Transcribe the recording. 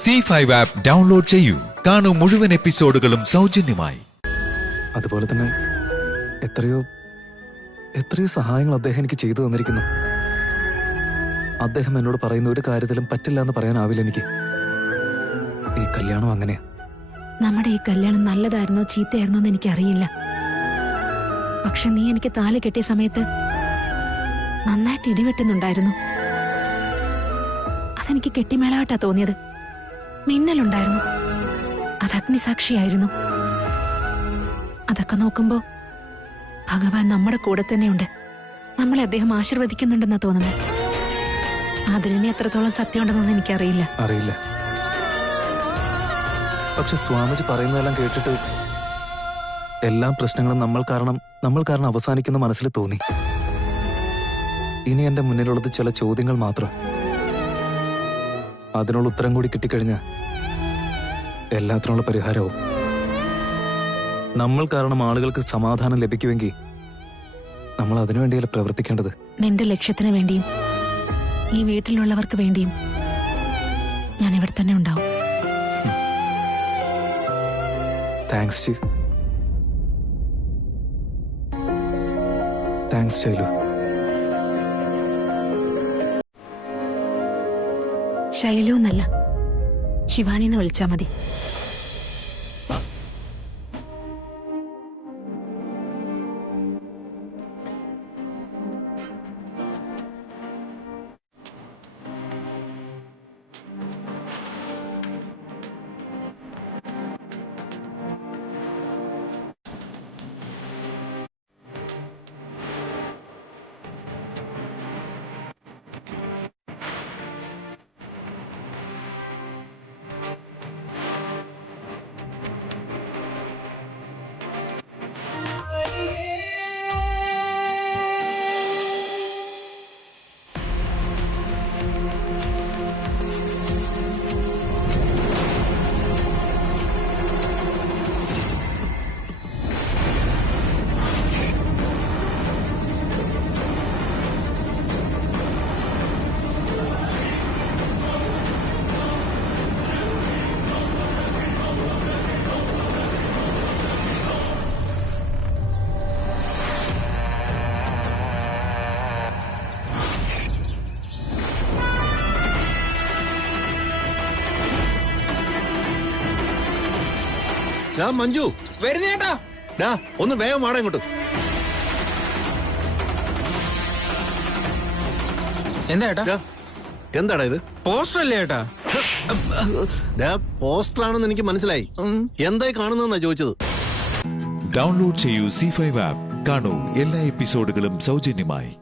C5 app download ചെയ്യൂ. കാണൂ മുഴുവൻ എപ്പിസോഡുകളും സൗജന്യമായി. അതുപോലെ തന്നെ എത്രയോ സഹായങ്ങൾ അദ്ദേഹം എനിക്ക് ചെയ്തു തന്നിരിക്കുന്നു. അദ്ദേഹം എന്നോട് പറയുന്ന ഒരു കാര്യത്തിലും പറ്റില്ല എന്ന് പറയാനാവില്ല എനിക്ക്. ഈ കല്യാണം അങ്ങനെയാ. നമ്മുടെ ഈ കല്യാണം നല്ലതായിരുന്നോ ചീത്തയായിരുന്നോ എന്ന് എനിക്കറിയില്ല. പക്ഷെ നീ എനിക്ക് താലി കെട്ടിയ സമയത്ത് നന്നായിട്ട് ഇടിവെട്ടുന്നുണ്ടായിരുന്നു. അതെനിക്ക് കെട്ടിമേളായിട്ടാ തോന്നിയത്. മിന്നലുണ്ടായിരുന്നു. അത് അഗ്നിസാക്ഷിയായിരുന്നു. അതൊക്കെ നോക്കുമ്പോ ഭഗവാൻ നമ്മുടെ കൂടെ തന്നെയുണ്ട്. നമ്മളെ അദ്ദേഹം ആശീർവദിക്കുന്നുണ്ടെന്നാ തോന്നുന്നത്. അതിലിനി എത്രത്തോളം സത്യമുണ്ടെന്നൊന്നും എനിക്കറിയില്ല. അറിയില്ല. പക്ഷെ സ്വാമിജി പറയുന്നതെല്ലാം കേട്ടിട്ട് എല്ലാ പ്രശ്നങ്ങളും നമ്മൾ കാരണം അവസാനിക്കുന്ന മനസ്സിൽ തോന്നി. ഇനി എന്റെ മുന്നിലുള്ളത് ചില ചോദ്യങ്ങൾ മാത്രം. അതിനുള്ള ഉത്തരം കൂടി കിട്ടിക്കഴിഞ്ഞ എല്ലാത്തിനുള്ള പരിഹാരവും. നമ്മൾ കാരണം ആളുകൾക്ക് സമാധാനം ലഭിക്കുമെങ്കിൽ നമ്മൾ അതിനുവേണ്ടിയല്ല പ്രവർത്തിക്കേണ്ടത്. നിന്റെ ലക്ഷ്യത്തിന് വേണ്ടിയും ഈ വീട്ടിലുള്ളവർക്ക് വേണ്ടിയും ഞാൻ ഇവിടെ തന്നെ ഉണ്ടാവും. Thanks chief. താങ്ക്സ് ശൈലു. ശൈലു എന്നല്ല, ശിവാനി എന്ന് വിളിച്ചാ മതി. മഞ്ജു വരുന്നേട്ടാ, ഒന്ന് വേഗം വാടാ ഇങ്ങോട്ട്. എന്താടാ ഇത്? പോസ്റ്റർ അല്ലേ ഏട്ടാ? പോസ്റ്റർ ആണെന്ന് എനിക്ക് മനസ്സിലായി. എന്തായി കാണുന്നതെന്നാ ചോദിച്ചത്. ഡൗൺലോഡ് ചെയ്യൂ C5 ആപ്പ്. കാണൂ എല്ലാ എപ്പിസോഡുകളും സൗജന്യമായി.